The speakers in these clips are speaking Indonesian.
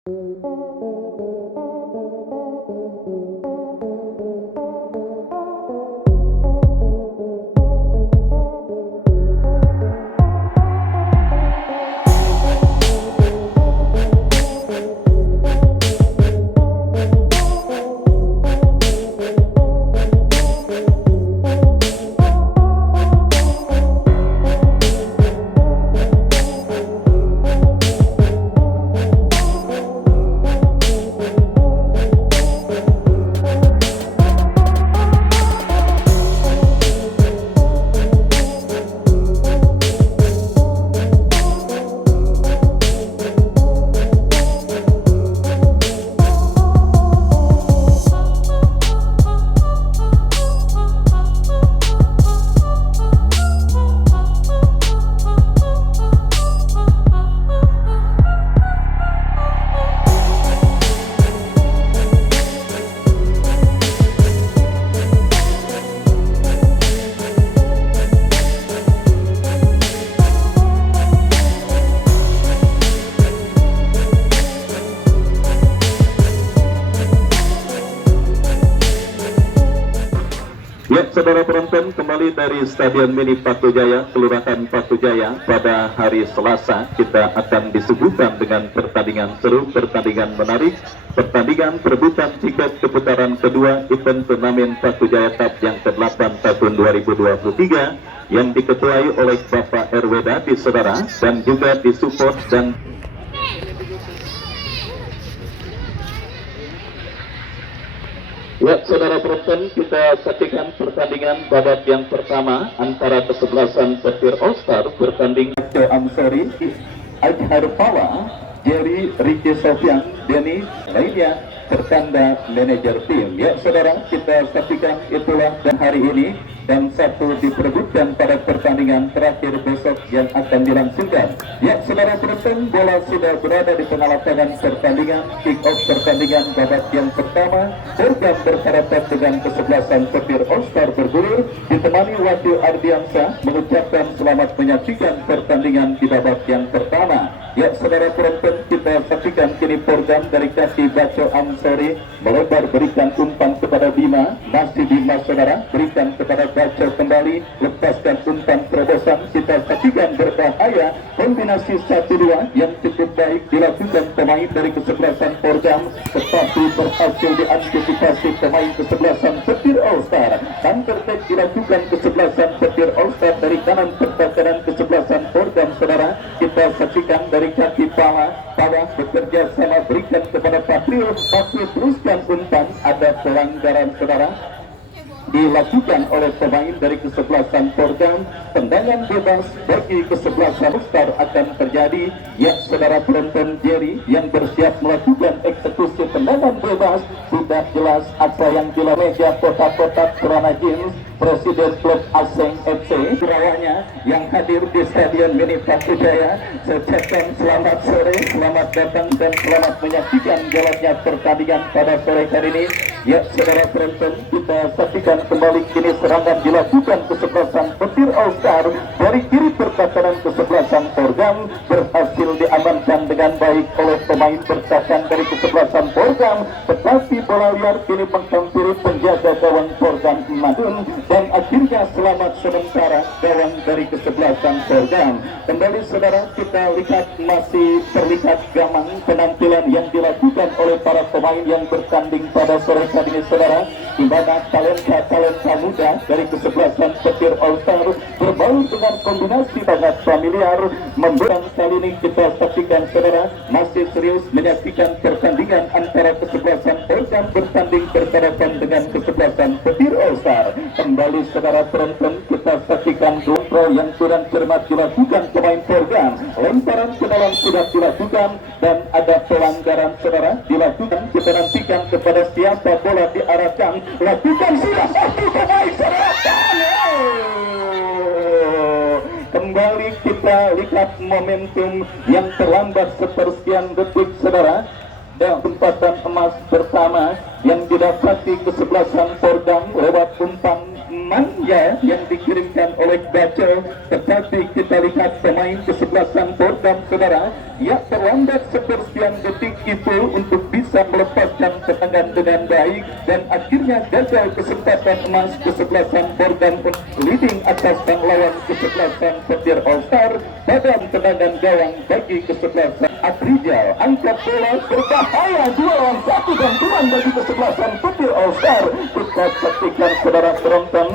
Ya, saudara penonton, kembali dari Stadion Mini Patujaya, Kelurahan Patujaya. Pada hari Selasa kita akan disuguhkan dengan pertandingan seru, pertandingan menarik, pertandingan perebutan tiket keputaran kedua event turnamen Patujaya Cup yang ke-8 tahun 2023 yang diketuai oleh Bapak Erweda di saudara, dan juga disupport dan ya, saudara penonton, kita saksikan pertandingan babak yang pertama antara kesebelasan petir All Star bertanding ke Amsori, Adhar Pawa, Jerry, Ricky Sofian, Denny, lainnya tertanda manajer tim. Ya, saudara, kita saksikan itulah dan hari ini dan satu diperebutkan pada pertandingan terakhir besok yang akan dilangsungkan. Ya, saudara penonton, bola sudah berada di tengah lapangan pertandingan. Kick off pertandingan babak yang pertama, Porgam berhadapan dengan kesebelasan petir All Star bergulir, ditemani Wahyu Ardiansyah mengucapkan selamat menyaksikan pertandingan di babak yang pertama. Ya, saudara penonton, kita saksikan kini Porgam dari kaki Baco Amsori melebar berikan umpan kepada Bima, masih Bima saudara, berikan kepada Baco kembali, lepaskan umpan terobosan. Kita saksikan berbahaya, kombinasi 1-2 yang cukup baik dilakukan pemain dari kesebelasan Porgam, tetapi berhasil diantisipasi pemain kesebelasan petir All Star. Counter attack dilakukan kesebelasan petir All Star dari kanan pertahanan kesebelasan Porgam saudara. Kita saksikan dari kaki Pawa bekerja sama berikan kepada Patrio, tapi teruskan umpan. Ada pelanggaran saudara dilakukan oleh pemain dari kesebelasan Porgam. Tendangan bebas bagi kesebelasan Star akan terjadi. Ya, saudara penonton, Jerry yang bersiap melakukan eksekusi tendangan bebas. Sudah jelas apa yang dilakukan meja kotak-kotak celana jeans Presiden Klub Aseng FC Surawanya yang hadir di Stadion Mini Patujaya. Secepkan selamat sore, selamat datang dan selamat menyaksikan jalannya pertandingan pada sore hari ini. Ya, saudara penonton, kita saksikan kembali kini serangan dilakukan kesebelasan petir All Star dari kiri pertahanan kesebelasan Porgam, berhasil diamankan dengan baik oleh pemain bertahan dari kesebelasan Porgam, tetapi bola liar kini menghampiri penjaga gawang Porgam Madun dan akhirnya selamat sementara gawang dari kesebelasan Porgam. Kembali saudara, kita lihat masih terlihat gamang penampilan yang dilakukan oleh para pemain yang bertanding pada sore hari ini saudara, di mana talenta muda dari kesebelasan petir All Star berbaur dengan kombinasi sangat familiar. Membuat kali ini kita saksikan saudara masih serius menyaksikan pertandingan antara kesebelasan Porgam bertanding berhadapan dengan kesebelasan petir All Star. Kembali saudara penonton, kita saksikan kontrol yang kurang cermat dilakukan pemain Porgam. Lemparan ke dalam sudah dilakukan dan ada pelanggaran saudara dilakukan. Kita nantikan kepada siapa bola diarahkan. Lakukan sudah satu pemain seratan. Kembali kita lihat momentum yang terlambat sepersekian detik saudara, dan kesempatan emas pertama yang didapati kesebelasan Porgam lewat umpan manja yang dikirimkan oleh Baco, tetapi kita lihat pemain kesebelasan Pordam saudara, ya terlambat sepersekian detik itu untuk bisa melepaskan tendangan dengan baik dan akhirnya gagal kesempatan emas kesebelasan Pordam leading atas sang lawan kesebelasan Petir All Star pada tendangan gawang bagi kesebelasan Aprijal. Angkat bola berbahaya 2-1 dan tuan bagi kesebelasan Petir All Star. Kita saksikan saudara penonton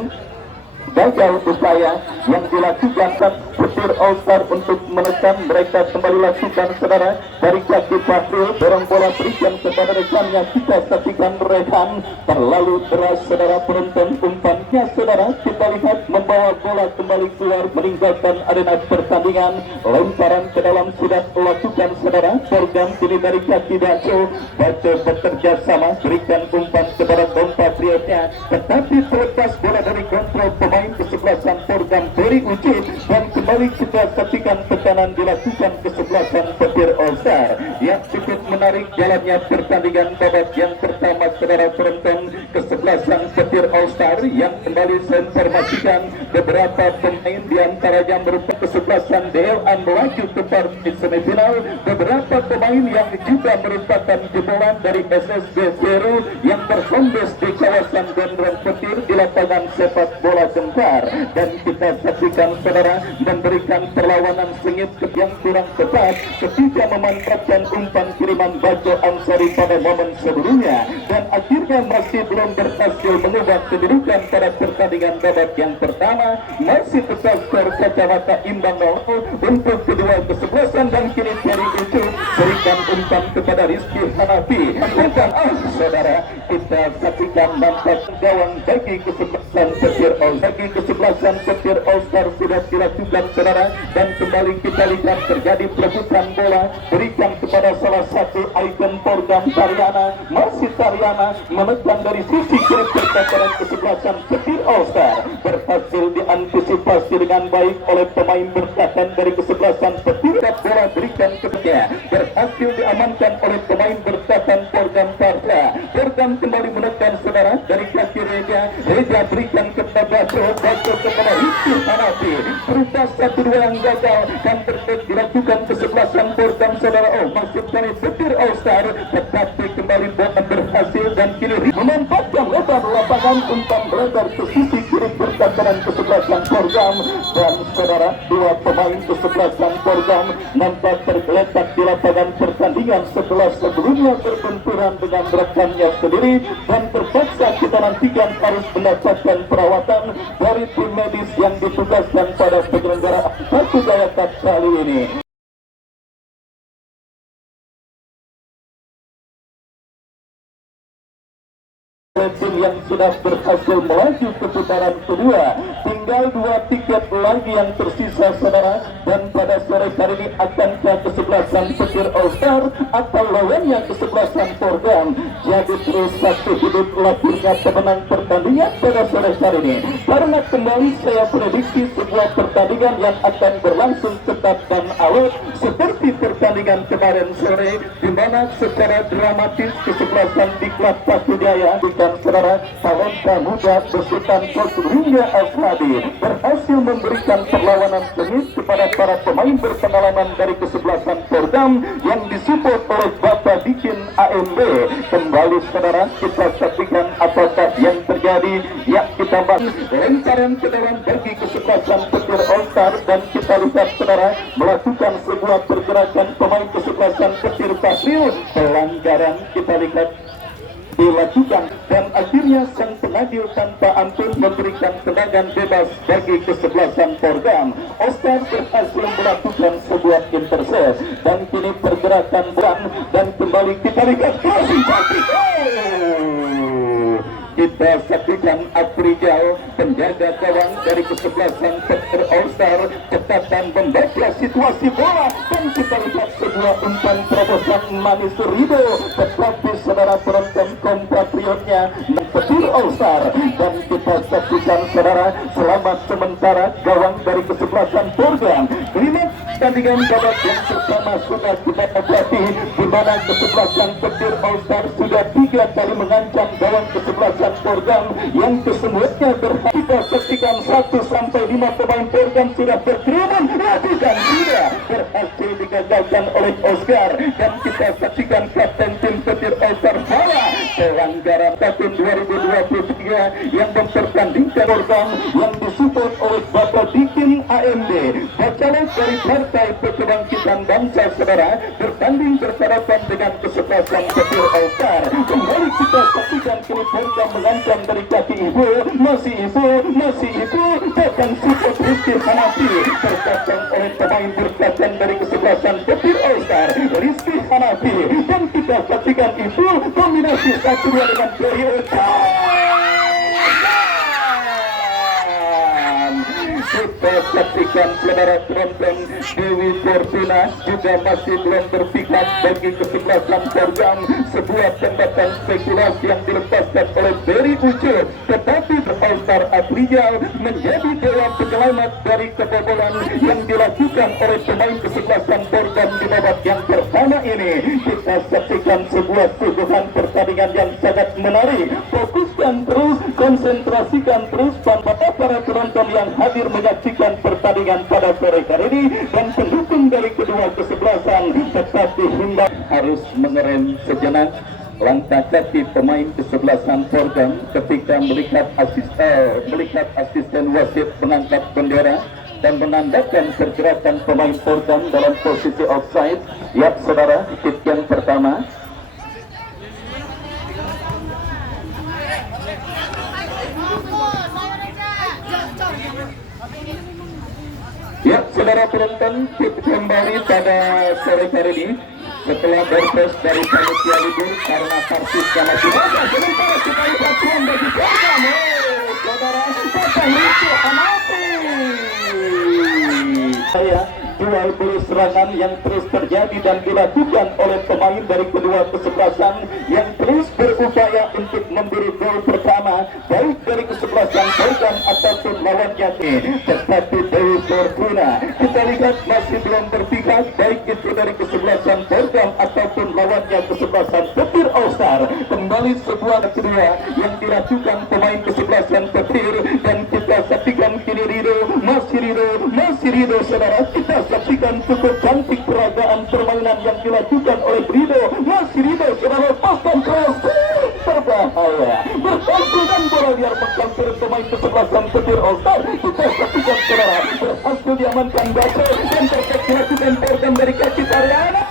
gagal upaya yang dilakukan Petir All Star untuk menekan, mereka kembali lakukan saudara dari kaki Fadil, dorong bola berikan kepada rekannya. Kita saksikan rekan terlalu deras saudara penonton, umpannya saudara kita lihat membawa bola kembali keluar meninggalkan arena pertandingan. Lemparan ke dalam sudah lakukan saudara, program kini dari kaki Baco bekerja sama berikan umpan kepada kompatriotnya, tetapi terlepas bola dari kontrol pemain kesebelasan program dari Ucit dan kembali kita saksikan tekanan dilakukan kesebelasan Petir All Star yang cukup menarik jalannya pertandingan babak yang pertama saudara penonton. Kesebelasan Petir All Star yang kembali saya informasikan beberapa pemain diantaranya merupakan kesebelasan DLA melaju ke partai semifinal, beberapa pemain yang juga merupakan jebolan dari SSB Seru yang berhombes di kawasan Gondrong Petir di lapangan sepak bola dan kita saksikan saudara memberikan perlawanan sengit yang kurang tepat ketika memanfaatkan umpan kiriman Baco Ansari pada momen sebelumnya dan akhirnya masih belum berhasil mengubah kedudukan pada pertandingan babak yang pertama. Masih tetap skor kacamata imbang 0 untuk kedua kesebelasan dan kini dari itu berikan umpan kepada Rizky Hanafi. Bukan saudara, kita saksikan nampak gawang bagi kesebelasan Petir All Star. Kesebelasan Petir All Star sudah dilakukan saudara dan kembali kita lihat terjadi perebutan bola berikan kepada salah satu ikon program Tariana. Masih Tariana menekan dari sisi kiri pertahanan kesebelasan Petir All Star, berhasil diantisipasi dengan baik oleh pemain bertahan dari kesebelasan Petir. Bola berikan kepada berhasil diamankan oleh pemain bertahan program Tarja. Program kembali menekan saudara dari kaki Reja berikan kepada Baco kepada Rizky Hanafi. Berupa 1-2 yang gagal dan terus dilakukan kesebelasan program saudara. Maksud dari Petir All Star, tetapi kembali bola berhasil dan kini memanfaatkan lebar lapangan umpan melebar ke sisi kiri pertahanan kesebelasan program dan saudara dua pemain kesebelasan program nampak tergeletak di lapangan pertandingan setelah sebelumnya berbenturan dengan rekannya sendiri dan terpaksa kita nantikan harus mendapatkan perawatan dari tim medis yang ditugaskan pada penyelenggaraan Batu Jaya Cup kali ini. Tim yang sudah berhasil melaju ke putaran kedua, tinggal 2 tiket lagi yang tersisa saudara, dan pada sore hari ini akankah kesebelasan Petir All Star atau lawannya kesebelasan program jadi terus satu hidup lahirnya pemenang pertandingan pada sore hari ini, karena kembali saya prediksi sebuah pertandingan yang akan berlangsung ketat dan alot seperti pertandingan kemarin sore di mana secara dramatis kesebelasan Diklat Batu Jaya dan saudara talenta muda besutan Coach Ringa Ashadi berhasil memberikan perlawanan sengit kepada para pemain berpengalaman dari kesebelasan program yang disupport oleh Bapak Dikin AMB. Kembali saudara kita saksikan apakah yang terjadi. Ya, kita bahas lemparan ke dalam bagi kesebelasan Petir All Star dan kita lihat saudara melakukan sebuah pergerakan pemain kesebelasan Petir Fadil. Pelanggaran kita lihat dilakukan dan akhirnya sang penadil tanpa ampun memberikan tendangan bebas bagi kesebelasan program. Oscar berhasil melakukan sebuah intercept dan kini pergerakan dan kembali kita lihat kasih bagi. Kita saksikan Aprijal, penjaga gawang dari kesebelasan Petir All Star, ketat membaca situasi bola dan kita lihat sebuah umpan terobosan manis Rido, tetapi saudara penonton kompatriotnya Petir All Star dan kita saksikan saudara selamat sementara gawang dari kesebelasan program. Klimaks pertandingan babak yang pertama sudah kita dapati di mana kesebelasan Petir All Star sudah 3 kali mengancam gawang kesebelasan program yang kesemuanya berhasil kita saksikan 1 sampai 5 pemain program sudah berkerumun, lakukan sudah berhasil digagalkan oleh Oscar, dan kita saksikan kapten tim petir Oscar Fala pelanggaran tahun 2023 yang mempertandingkan program yang disupport oleh Bapak Dikin AMD Bacalek dari Partai Kebangkitan Bangsa Saudara, bertanding bersarapan dengan kesebelasan petir Oscar. Kembali kita saksikan kini program mengancam dari kaki ibu, masih ibu, bahkan support Rizky Hanafi terkacang oleh pemain berkacang dari kesebelasan petir Oscar Rizky Hanafi, dan kita saksikan itu kombinasi 1-2 dengan periode. Kita saksikan saudara penonton, Dewi Fortuna juga masih belum berpihak bagi kesebelasan program. Sebuah tembakan spekulasi yang dilepaskan oleh Berry Ucu, tetapi All-Star Afrijal menjadi dewan penyelamat dari kebobolan yang dilakukan oleh pemain kesebelasan program di babak yang pertama ini. Kita saksikan sebuah suguhan pertandingan yang sangat menarik. Fokuskan terus, konsentrasikan terus pada para penonton yang hadir menyaksikan pertandingan pada sore hari ini, dan pendukung dari kedua kesebelasan, tetapi himbau harus mengerem sejenak langkah kaki pemain kesebelasan program ketika melihat asisten wasit mengangkat bendera dan menandakan pergerakan pemain program dalam posisi offside. Ya saudara, hit yang pertama. Ya, saudara penonton, kembali pada sore hari ini setelah berpres dari panitia libur karena partis karena sementara kita lihat tuan bagi program. Saudara, datang itu Hanafi. Saya duel bulu serangan yang terus terjadi dan dilakukan oleh pemain dari kedua kesebelasan yang terus berupaya untuk memberi gol pertama, baik dari kesebelasan program ataupun lawannya. Tetapi Dewi Fortuna kita lihat masih belum berpihak, baik itu dari kesebelasan program ataupun lawannya kesebelasan petir All-Star. Kembali sebuah kedua yang dilakukan pemain kesebelasan petir, dan kita saksikan kini masih Rido saudara. Kita saksikan cukup cantik peragaan permainan yang dilakukan oleh Rido, saudara. Lepaskan cross berbahaya, berhasil dan bola liar mengkampir pemain kesebelasan petir All-Star. Kita saksikan saudara, berhasil diamankan Baco dan dilakukan program dari kaki Tariana.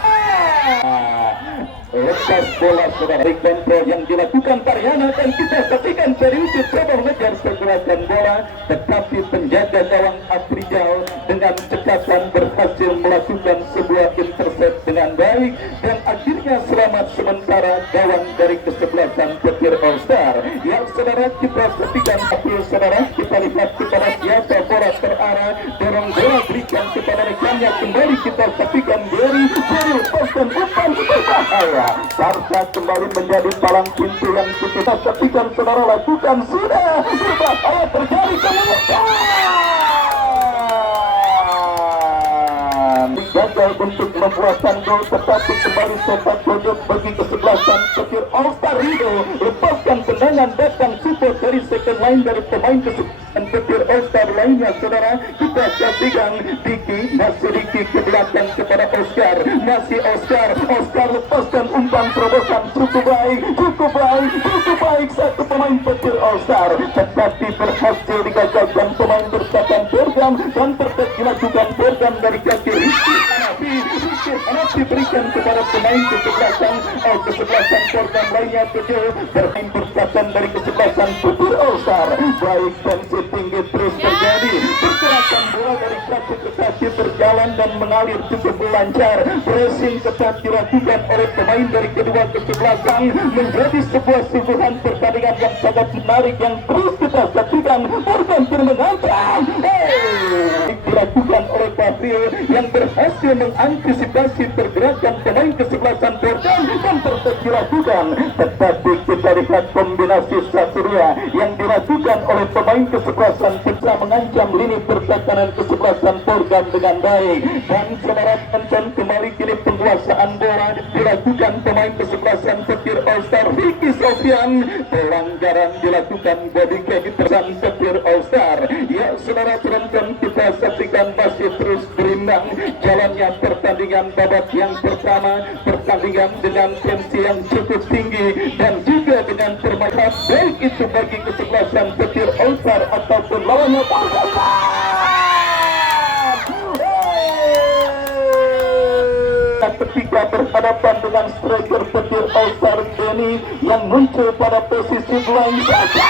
Lepas bola saudara, kontrol yang dilakukan Tariana, dan kita saksikan Periucu coba mengejar pergerakan bola, tetapi penjaga gawang Afrijal dengan cekatan berhasil melakukan sebuah intercept dengan baik, dan akhirnya selamat sementara gawang dari kesebelasan petir All-Star. Yang saudara, kita saksikan apel saudara, kita lihat kepada siapa bola terarah, dorong bola berikan kepada rekannya, kembali kita saksikan Berry lepaskan umpan berbahaya. Barca kembali menjadi palang pintu yang kita saksikan saudara, lakukan sudah berbahaya terjadi kemenangan. Gagal untuk membuatkan gol, tetapi kembali sepak pojok bagi kesebelasan petir All-Star. Rido lepaskan tendangan, datang support dari second line dari pemain kesebelasan petir All-Star lainnya saudara. Kita saksikan Diki ke belakang kepada Oscar, masih Oscar lepaskan umpan terobosan cukup baik satu pemain petir All-Star, tetapi berhasil digagalkan pemain berkacang program, dan terdekat dilakukan program dari kaki Rizky Hanafi berikan kepada pemain kesebelasan program lainnya. Bermain berkacang dari kesebelasan petir All-Star, baik tensi tinggi terus terjadi, pergerakan bola dari kaki ke kaki berjalan dan mengalir cukup lancar. Pressing ketat dilakukan oleh pemain dari kedua kesebelasan, menjadi sebuah suguhan pertandingan yang sangat menarik yang terus kita saksikan. Program mengancam dilakukan oleh Fahri yang berhasil mengantisipasi pergerakan pemain kesebelasan Pordan dan tetap dilakukan. Tetapi kita lihat kombinasi Satria yang dilakukan oleh pemain kesebelasan bisa mengancam lini pertahanan kesebelasan Pordan dengan baik. Dan saudara tonton kembali kini penguasaan bola dilakukan pemain kesebelasan Petir All-Star Ricky Sofian. Pelanggaran dilakukan body kick bersama Petir All-Star. Ya saudara penonton, kita saksikan masih terus berimbang jalannya pertandingan babak yang pertama. Pertandingan dengan tensi yang cukup tinggi dan juga dengan permainan baik itu bagi kesebelasan Petir All-Star ataupun lawannya ketika berhadapan dengan striker Petir All-Star Denny yang muncul pada posisi blind saja.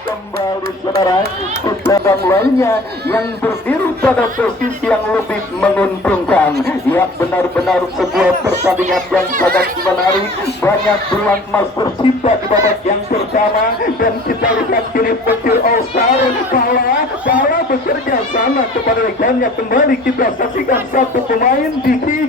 Kembali saudara, pedang lainnya yang berdiri pada posisi yang lebih menguntungkan. Ya, benar-benar sebuah pertandingan yang sangat menarik. Banyak peluang emas tercipta di babak yang pertama dan kita lihat kini Petir All-Star kalah bekerja sama kepada rekannya. Kembali kita saksikan satu pemain Diki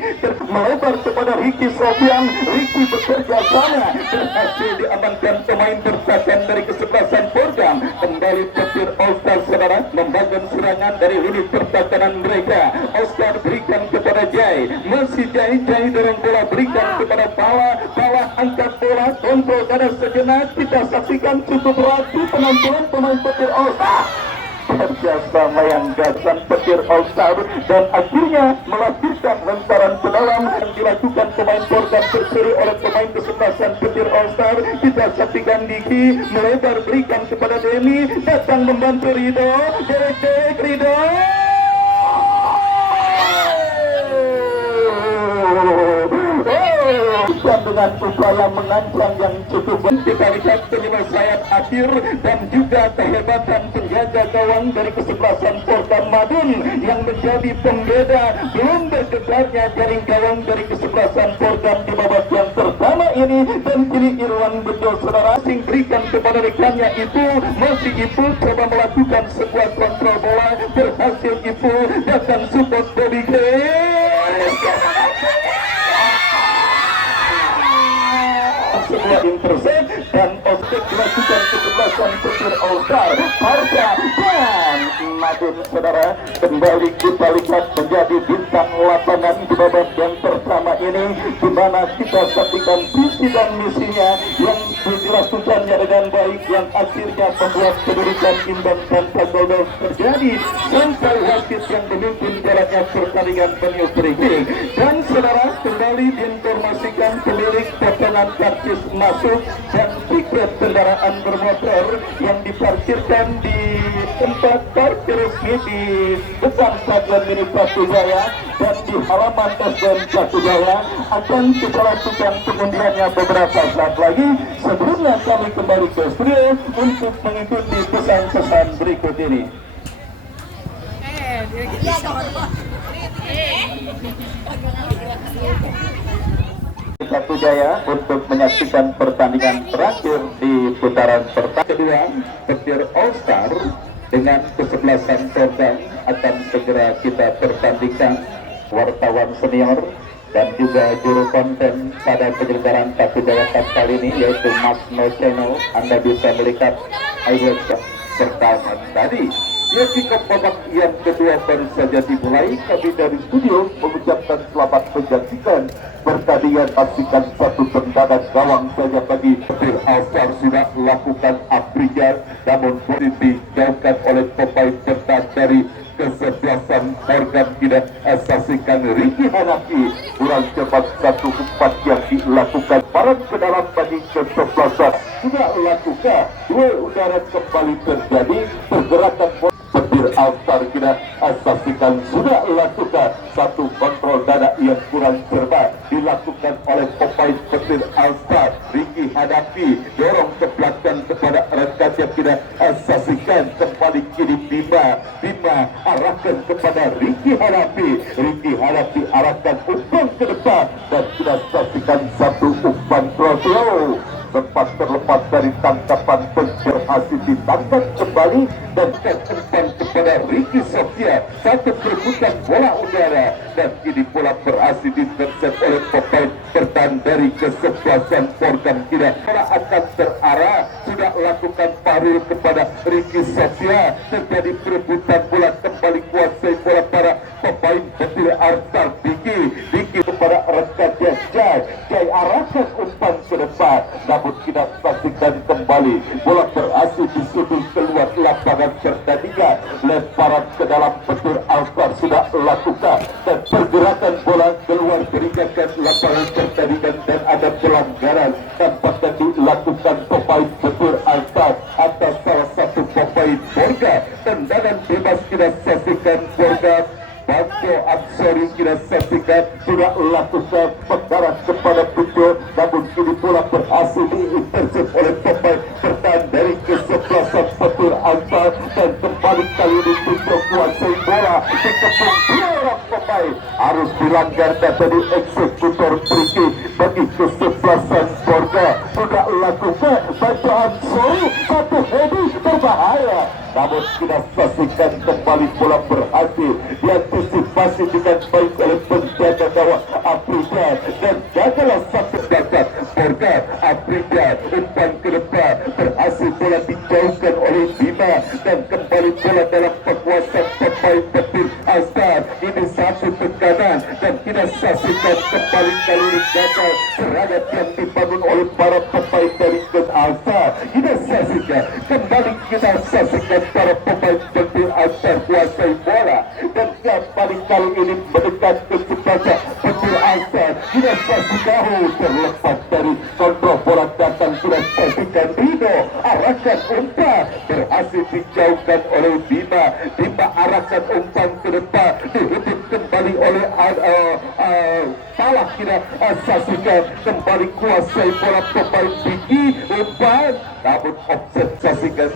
melebar kepada Ricky Sofian. Ricky bekerja sama berhasil diamankan pemain bertahan dari kesebelasan Pordan. Kembali Petir All-Star saudara membangun serangan dari lini pertahanan mereka. All-Star berikan kepada Jai, masih Jai dorong bola berikan kepada Pala angkat bola, kontrol pada sejenak. Kita saksikan cukup rapi penampilan pemain Petir All-Star. Kerjasama yang gasan Petir All-Star dan akhirnya melahirkan lemparan ke dalam yang dilakukan pemain Pordan tercuri oleh pemain kesebelasan Petir All-Star. Kita saksikan Diki melebar berikan kepada Demi, datang membantu Rido, Derek Rido. Dengan upaya mengancam yang cukup, kita lihat penyelesaian akhir dan juga kehebatan penjaga gawang dari kesebelasan Pordan Madun yang menjadi pembeda belum bergegarnya jaring gawang dari kesebelasan Pordan di babak yang pertama ini. Dan kini Irwan Bejo saudara asing berikan kepada rekannya itu masih Ipu coba melakukan sebuah kontrol bola, berhasil Ipu datang support body sebuah intercept dan objek dilakukan kesebelasan Petir All-Star Harga dan Madun saudara. Kembali kita lihat menjadi bintang lapangan di babak yang pertama ini, di mana kita saksikan visi dan misinya yang dilakukannya dengan baik yang akhirnya membuat kedudukan imbang tanpa gol terjadi sampai wasit yang memimpin jalannya pertandingan penyusup. Dan saudara kembali diinformasikan pemilik potongan karcis masuk dan tiket kendaraan bermotor yang diparkirkan di tempat parkir resmi di depan Stadion Mini Pratijaya dan di halaman SDN Pratijaya akan kita lakukan pengundiannya beberapa saat lagi. Sebelumnya kami kembali ke studio untuk mengikuti pesan-pesan berikut ini. Pratijaya untuk menyaksikan pertandingan terakhir di putaran pertama. Kedua, Petir All-Star dengan kesebelasan Pordan akan segera kita pertandingkan. Wartawan senior dan juga juru konten pada penyelenggaraan Pratijaya Cup kali ini yaitu Mas No Channel. Anda bisa melihat highlight pertama tadi. Ya, jika babak yang kedua baru saja dimulai, kami dari studio mengucapkan selamat menyaksikan pertandingan. Pastikan satu tendangan gawang saja bagi Petir All-Star sudah lakukan aprija, namun posisi dijauhkan oleh pemain bertahan dari kesebelasan Pordan. Tidak saksikan Ricky Hanafi kurang cepat satu umpan yang dilakukan parang ke dalam bagi kesebelasan sudah lakukan dua udara kembali terjadi pergerakan Petir All-Star. Kita saksikan sudah lakukan satu kontrol dada yang kurang cermat dilakukan oleh pemain Petir All-Star. Ricky Hanafi dorong ke belakang kepada rekannya. Kita saksikan kembali kini Bima arahkan kepada Ricky Hanafi. Ricky Hanafi arahkan umpan ke depan dan kita saksikan satu umpan cross sempat terlepas dari tangkapan berhasil ditangkap kembali dan umpan kepada Ricky Sofia, satu perebutan bola udara dan kini bola berhasil ditercep oleh pemain bertahan dari kesebelasan Porgam Kida. Bola akan terarah, sudah lakukan paril kepada Ricky Sofia, terjadi perebutan bola, kembali kuasai bola para pemain Betul Arsar Diki kepada rekannya Jai arahkan umpan ke depan, namun tidak pastikan kembali bola berhasil disudut keluar lapangan pertandingan. Lemparan ke dalam Betul Arsar sudah lakukan dan pergerakan bola keluar meninggalkan lapangan pertandingan dan ada pelanggaran tampaknya dilakukan pemain Betul Arsar atas salah satu pemain Borga. Tendangan bebas kita saksikan Borga Banto Ansori kita saksikan sudah lakukan mengarah kepada Pujo, namun kini bola berhasil diintersep oleh pemain bertahan dari kesebelasan Betul Arsar dan kembali kali ini Pujo kuasai bola dikepung dua orang pemain, harus dilanggar dan jadi eksekutor free bagi kesebelasan Borga. Sudah lakukan Banto Ansori satu heading berbahaya, namun kita saksikan kembali bola berhasil diantisipasi dengan baik oleh penjaga gawang Afrika dan jagalah satu dapat Borga Afrika. Umpan ke depan berhasil bola dijauhkan oleh Bima dan kembali bola dalam penguasaan pemain Betul Arsar. Ini satu tekanan dan kita saksikan kembali kali ini gagal serangan yang dibangun oleh para pemain dari Betul Arsar. Kita saksikan kembali para pemain Betul Arsar kuasai bola dan kembali kali ini mendekat ke sebelah Betul Arsar. Kita saksikan terlepas dari kontrol bola datang, sudah saksikan Rido arahkan umpan berhasil dijauhkan oleh Bima arahkan umpan ke depan direbut kembali oleh salah. Kita saksikan kembali kuasai bola pemain Diki, umpan namun offset. Saksikan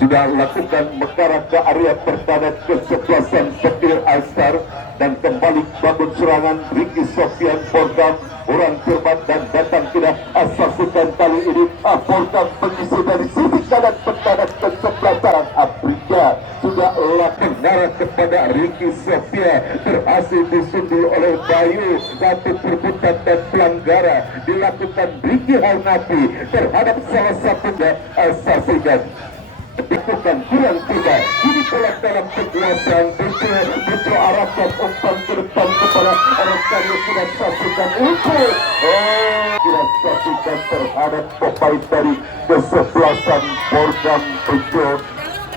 sudah lakukan mengarah ke area pertahanan kesebelasan Betul Arsar dan kembali bangun serangan Ricky Sofian Porgam orang cermat dan datang tidak saksikan kali ini Porgam mengisi dari sisi kanan pertahanan kesebelasan Afrika sudah lakukan mengarah kepada Ricky Sofia, berhasil disundul oleh Bayu, satu perbuatan dan pelanggaran dilakukan Ricky Harnafi terhadap salah satu saksikan dilakukan kurang tidak. Ini bola dalam kekuasaan Betul arahkan umpan ke depan kepada rekan yang sudah saksikan untuk kita saksikan terhadap pemain dari kesebelasan Porgam Betul.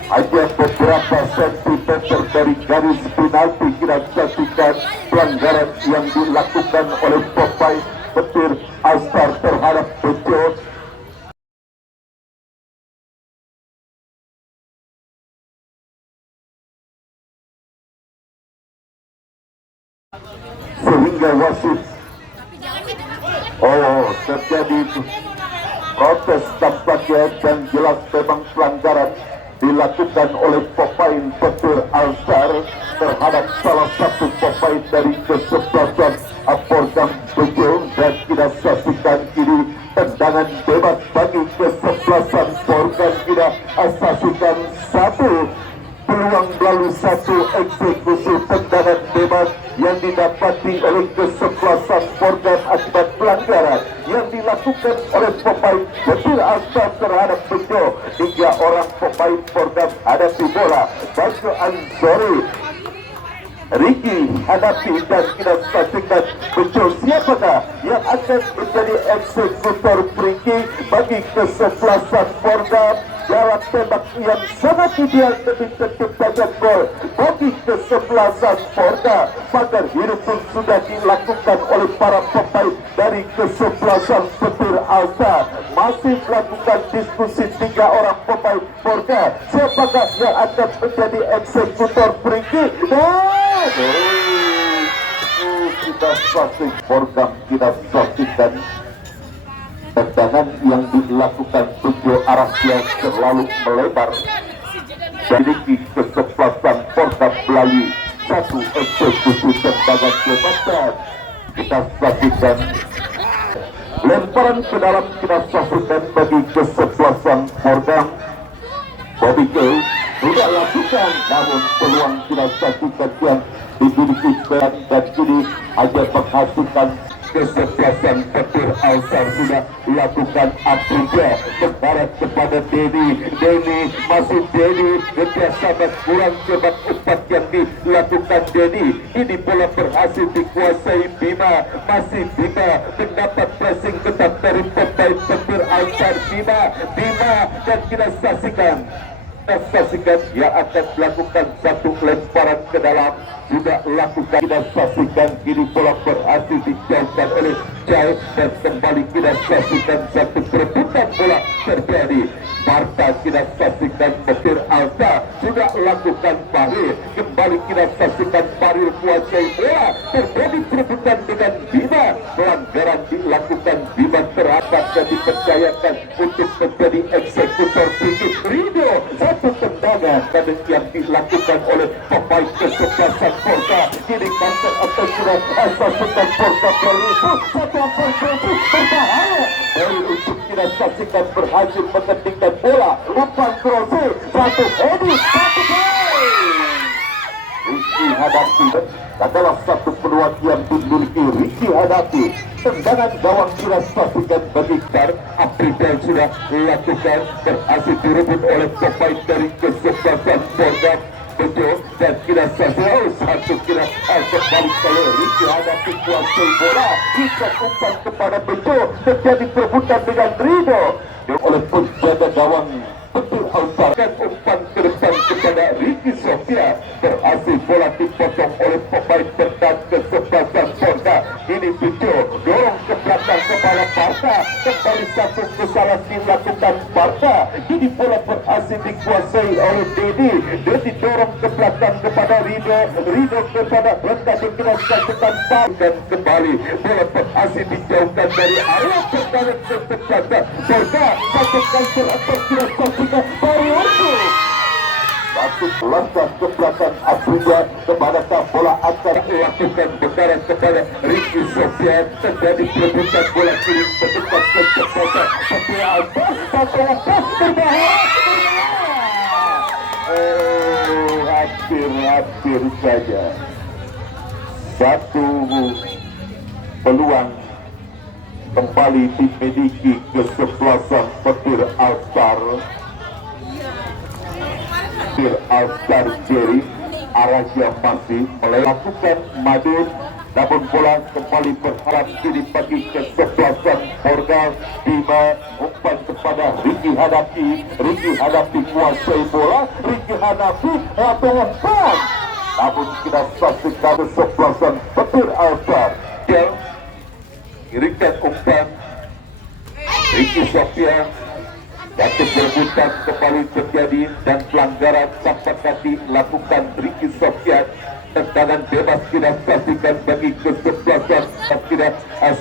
Hanya beberapa sentimeter dari garis penalti kita saksikan pelanggaran yang dilakukan oleh pemain Betul Arsar terhadap Betul. Sehingga wasit terjadi protes tampaknya dan jelas memang pelanggaran dilakukan oleh pemain Betul Arsar terhadap salah satu pemain dari kesebelasan Porgam Betul dan kita saksikan ini tendangan bebas bagi kesebelasan Porgam. Kita saksikan satu peluang melalui satu eksekusi tendangan bebas yang didapati oleh kesebelasan Porgam akibat pelanggaran yang dilakukan oleh pemain Betul Arsar terhadap Bejo. 3 orang pemain Porgam hadapi bola. Bantu Ansori, Ricky hadapi dan kita saksikan Bejo. Siapakah yang akan menjadi eksekutor free kick bagi kesebelasan Porgam? Jarak tembak yang sangat ideal demi terciptanya gol bagi kesebelasan Porgam. Pagar hidup pun sudah dilakukan oleh para pemain dari kesebelasan Betul Arsar. Masih melakukan diskusi 3 orang pemain Porgam. Siapakah yang akan menjadi eksekutor free kick? Kita saksikan Porgam, kita saksikan tendangan yang dilakukan tujuh arah yang terlalu melebar dari kesebelasan Porgam melalui satu eksekusi tendangan jabatan. Kita saksikan lemparan ke dalam kita saksikan bagi kesebelasan Morgan. Bobby Gay tidak lakukan, namun peluang kita saksikan yang dimiliki dan kini hanya menghasilkan kesebelasan Petir Alsar sudah lakukan Afrika mengarah kepada Denny masih Denny kerjasama kurang cepat umpan yang dilakukan Denny. Ini bola berhasil dikuasai Bima, masih Bima mendapat pressing ketat dari pemain Petir Alsar. Bima dan kita saksikan yang akan melakukan satu lemparan ke dalam, juga lakukan. Kita saksikan kini bola berhasil dijauhkan oleh Jai dan kembali kita saksikan satu perebutan bola terjadi. Marta kita saksikan Petir Alta sudah lakukan Barir, kembali kita saksikan Barir kuasai bola, terjadi perebutan dengan Bima, pelanggaran dilakukan Bima terhadap dan dipercayakan untuk menjadi eksekutor pinggir Rido. Satu tendangan dan yang dilakukan oleh pemain kesebelasan Porta. Kini kantor atau sudah saksikan Porta berlipu satu persatu berbahaya dari untuk kita saksikan berhasil mengetikkan bola umpan crossing satu heading satu gol. Ricky hadapi adalah satu peluang yang dimiliki Ricky hadapi. Tendangan gawang kita saksikan bagi Kar April sudah lakukan, berhasil direbut oleh pemain dari kesebelasan Porta Bejo dan kira saksikan satu kira kembali kalau Ricky hadapi kuasai bola, kita umpan kepada Bejo, terjadi perebutan dengan Rido oleh penjaga gawang Petir Alsar dan umpan ke depan kepada Ricky Sofia, berhasil bola dipotong oleh pemain bertahan kesebelasan Porta. Ini Bejo dorong ke belakang kepala Barca, kembali satu kesalahan dilakukan Barca. Ini bola berhasil dikuasai oleh Dedi dorong ke belakang kepada Rido kepada Brenda dikira saksikan dan kembali bola berhasil dijauhkan dari area pertahanan kesebelasan Porta. Satu cancel atau kira saksikan Bayurku. Satu langkah ke belakang Afrika kepada bola akan melakukan besaran kepada Ricky Sofia, terjadi perebutan bola kiri mendekat kecepatan Petir Alsar berbahaya. Hampir saja satu peluang kembali dimiliki kesebelasan Petir Alsar. Petir Alsar Jerry arahnya masih melakukan Madun, namun bola kembali berharap kini bagi kesebelasan Porgal. Bima umpan kepada Ricky hadapi kuasai bola, Ricky hadapi umpan, namun kita saksikan kesebelasan Petir Alsar yang kirimkan umpan Ricky Sofia. Satu perebutan kembali terjadi dan pelanggaran sampai tadi lakukan Ricky Sofia. Tendangan bebas kita saksikan bagi kesebelasan, tidak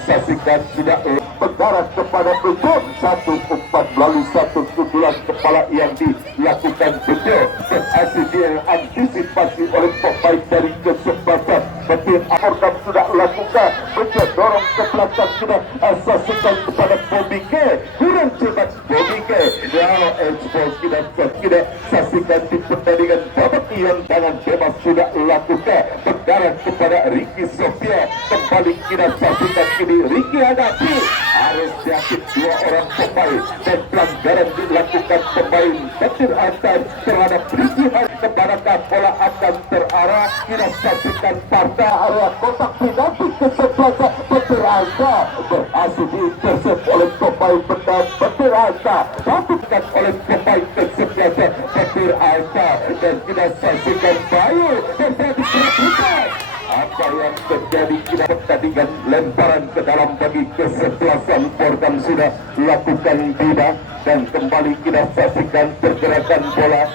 saksikan sudah mengarah kepada Bejo. Satu umpan melalui satu sundulan kepala yang dilakukan Bejo, berhasil diantisipasi oleh pemain dari kesebelasan Petir Alsar sudah lakukan. Bejo dorong ke belakang, sudah saksikan kepada Bobby K, kurang cepat Bobby K. Now expose kita saksikan di pertandingan babak yang tangan bebas sudah lakukan. Berdarah kepada Ricky Sofia, kembali kita saksikan kini Ricky hadapi, harus yakin dua orang pemain dan pelanggaran dilakukan pemain Petir Alsar terhadap Ricky. Kepada bola akan terarah, kita saksikan Parta area kotak penalti kesebelasan Petir Alsar, berhasil diintersep oleh pemain bertahan Petir Alsar, lakukan oleh pemain kesebelasan Petir Alsar dan kita saksikan Bayu terjadi perebutan. Apa yang terjadi kita pertandingan lemparan ke dalam bagi kesebelasan Portam sudah lakukan Bima dan kembali kita saksikan pergerakan bola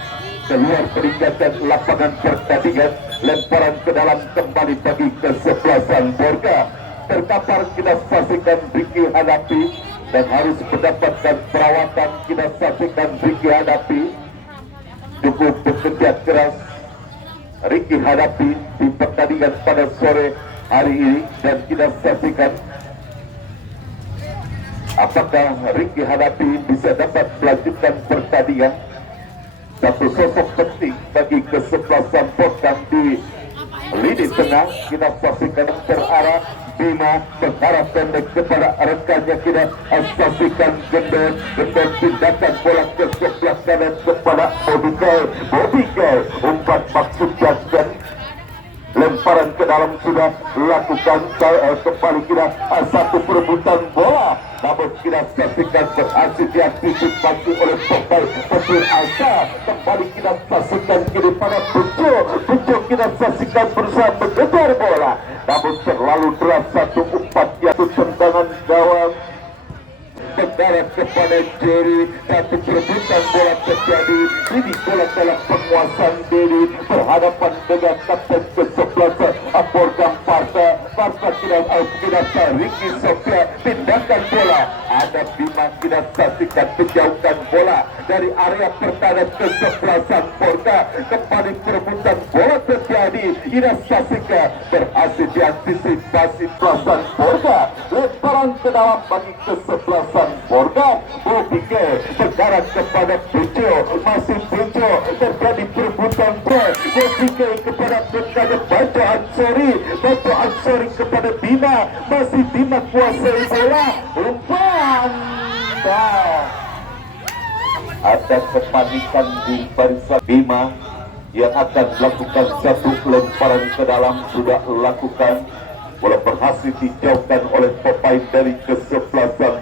keluar peringatan lapangan pertandingan, lemparan ke dalam kembali bagi kesebelasan Porta. Terkapar kita saksikan Ricky hadapi dan harus mendapatkan perawatan. Kita saksikan Ricky hadapi cukup bekerja keras Ricky hadapi di pertandingan pada sore hari ini dan kita saksikan Apakah Ricky Hanapi bisa dapat melanjutkan pertandingan? Satu sosok penting bagi kesebelasan Pokam di lini tengah. Kita saksikan terarah Bima berharap pendek kepada rekannya. Kita saksikan Gendon tindakan bola ke sebelah kanan kepada Bobike umpan maksud dan lemparan ke dalam sudah lakukan. Kembali kita satu perebutan bola, namun kita saksikan berhasil diantisipasi oleh pemain Petir Asa. Kembali kita saksikan kiri pada Bejo kita saksikan berusaha mengejar bola, namun terlalu deras. Satu umpan yaitu tendangan gawang mendarat kepada Jerry. Satu perebutan bola terjadi. Ini bola dalam penguasaan Dedi berhadapan dengan kapten ke-11 Porgam Parta tidak Ricky Sofia. Tindakan bola ada Bima. Kita saksikan menjauhkan bola dari area pertahanan ke-11 Porga. Kembali perebutan bola terjadi. Kita saksikan berhasil diantisipasi pelasan Porga. Lemparan ke dalam bagi ke-11 Porga. Bobike berdarat kepada Bejo. Masih Bejo terjadi perebutan bola. Bobike kepada Bantu Ansori kepada Bima. Masih Bima kuasai bola. Umpan. Ada kepanikan di barisan Bima yang akan melakukan satu lemparan ke dalam. Sudah lakukan, bola berhasil dijauhkan oleh pemain dari kesebelasan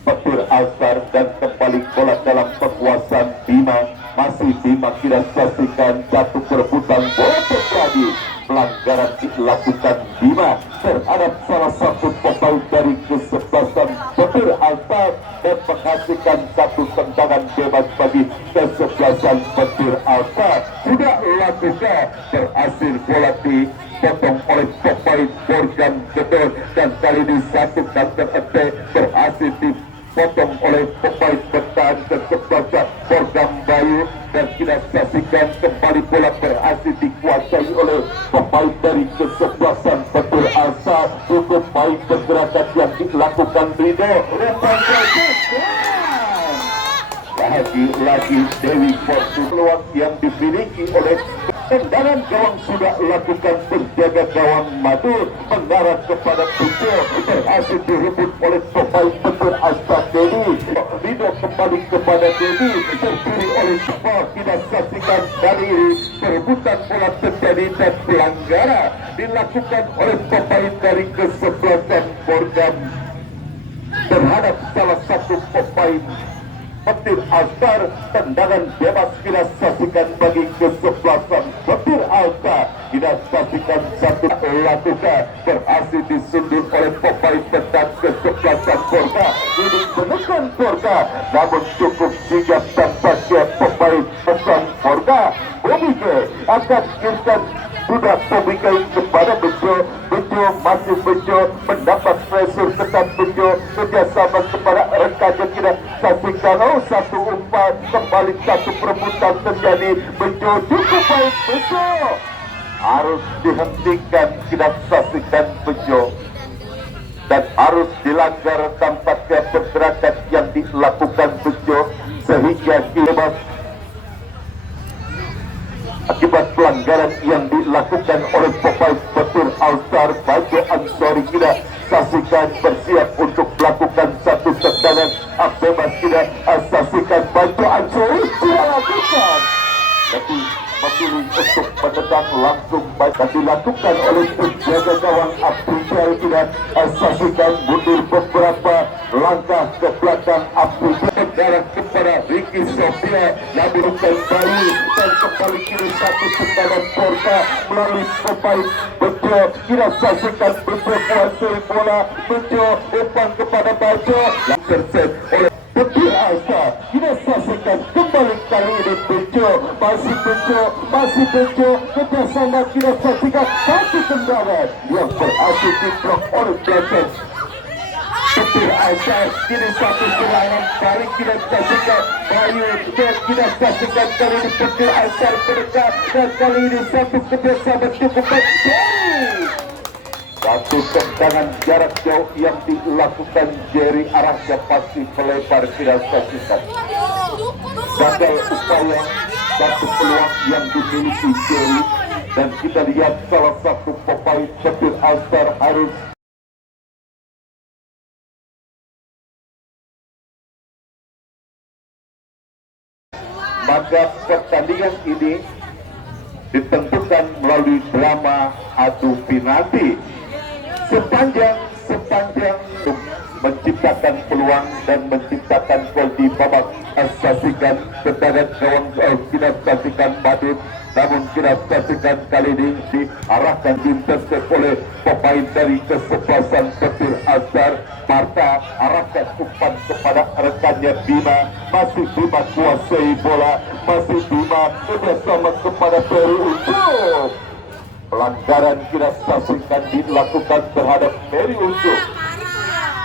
Petir Alstar dan kembali bola dalam penguasaan Bima. Masih Bima. Kita saksikan satu perebutan bola terjadi. Pelanggaran dilakukan Bima terhadap salah satu pemain dari kesebelasan Petir Alstar dan menghasilkan satu tendangan bebas bagi kesebelasan Petir Alstar. Sudah lakukan, berhasil bola dipotong oleh pemain Porgam Gedor dan kali ini satu counter attack berhasil dipotong oleh pemain bertahan kesebelasan Porgam Bayu. Dan kita saksikan kembali bola berhasil dikuasai oleh pemain dari kesebelasan Petir Asa. Cukup baik pergerakan yang dilakukan Rido. Lagi Dewi Fortune. Peluang yang dimiliki oleh tendangan gawang sudah lakukan penjaga gawang Madu mengarah kepada Bejo. Berhasil direbut oleh pemain Petir Asa Dedi. Rido kembali kepada Dedi. Terpilih oleh Sepa. Kita saksikan dari perebutan bola terjadi dan pelanggaran dilakukan oleh pemain dari kesebelasan Porgam terhadap salah satu pemain Petir Alstar. Tendangan bebas kita saksikan bagi kesebelasan Petir Alstar. Kita saksikan satu lakukan berhasil disundur oleh pemain bertahan kesebelasan Porga. Ini menekan Porga, namun cukup sigap tanpa siap pemain pesan Porga. Bobike akan kirkan sudah Bobike kepada Bejo. Masih Bejo mendapat pressure ketat. Bejo kerjasama kepada rekannya. Kita saksikan satu umpan kembali, satu perebutan terjadi. Bejo cukup baik. Bejo harus dihentikan. Kita saksikan Bejo dan harus dilanggar tampaknya pergerakan yang dilakukan Bejo sehingga bebas akibat pelanggaran yang dilakukan oleh pemain Petir Alstar. Bantu Ansori kita saksikan bersiap untuk melakukan satu tendangan bebas. Kita saksikan Bantu Ansori tidak lakukan, tapi memilih untuk menendang langsung baik dilakukan oleh penjaga gawang Abrijal. Kita saksikan mundur beberapa langkah ke belakang Abrijal. Mendarat kepada Ricky Sofia, namun kembali dan kembali kiri satu tendangan Porga melalui pemain Bejo. Kita saksikan Bejo kuasai bola. Bejo umpan kepada Bajo yang terset oleh Petir Asa. Kita saksikan kembali kali ini Bejo. Masih Bejo kerjasama. Kita saksikan satu tendangan yang berhasil diblok oleh Blackhead. Petir Asa kini satu serangan balik. Kita saksikan Bayu dan kita saksikan kali ini Petir Asa berdekat dan kali ini satu kerjasama cukup baik. Satu tendangan jarak jauh yang dilakukan Jerry arahnya pasti melebar tidak saksikan. Gagal upaya, satu peluang yang dimiliki Jerry, dan kita lihat salah satu pemain petir Alstar harus maka pertandingan ini ditentukan melalui drama adu penalti sepanjang untuk menciptakan peluang dan menciptakan gol di babak. Saksikan tendangan gawang, kita saksikan Madrid, namun kita saksikan kali ini diarahkan intercept oleh pemain dari kesebelasan petir Alstar. Marta arahkan umpan kepada rekannya Bima, masih Bima kuasai bola, masih Bima bersama kepada Peri untuk pelanggaran kita saksikan dilakukan terhadap Peri untuk,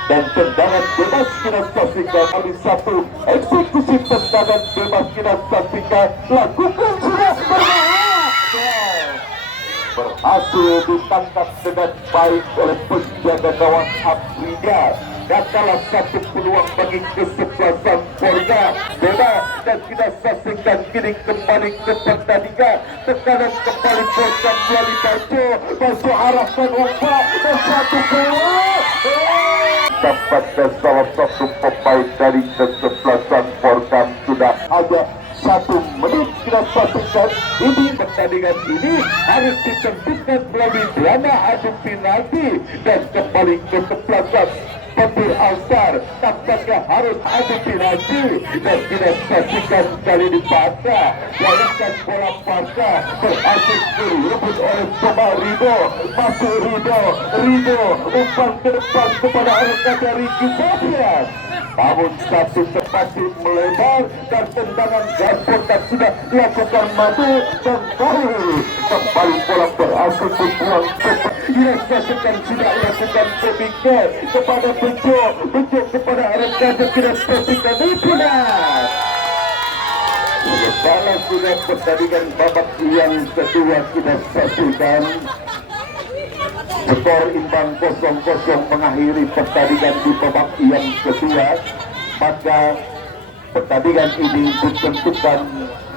dan tendangan bebas kita saksikan kali satu, eksekusi tendangan bebas kita saksikan lakukan sudah berhasil ditangkap dengan baik oleh penjaga gawang Afrika. Dan salah satu peluang bagi kesebelasan Polda bebas, dan kita saksikan kini kembali ke pertandingan. Tekanan kembali Polda melalui Bajo arahkan umpan dan satu peluang dapatkan salah satu pemain dari kesebelasan Polda. Sudah ada 1 menit kita saksikan ini pertandingan ini harus ditentukan melalui drama adu penalti, dan kembali ke kesebelasan petir Alstar tampaknya harus adu penalti, dan kita saksikan kali di Barca diarahkan bola Barca berhasil direbut oleh Coba Rido, masuk Rido umpan ke depan kepada rekan dari Gizabian, namun satu tepati melebar dan tendangan Garpotak sudah dilakukan maju, dan kembali bola berhasil dibuang ia saksikan sudah dilakukan pemikir kepada Bejo kepada rekan tidak saksikan itulah balas sudah pertandingan babak yang kedua kita saksikan. Skor imbang 0-0 mengakhiri pertandingan di babak yang kedua. Maka pertandingan ini ditentukan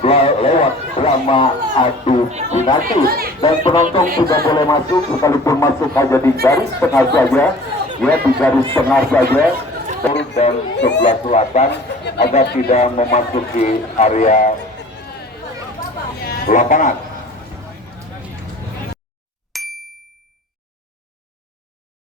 lewat drama adu penalti, dan penonton sudah boleh masuk, sekalipun masuk hanya di garis tengah saja, ya di garis tengah saja, dan sebelah selatan agar tidak memasuki area lapangan.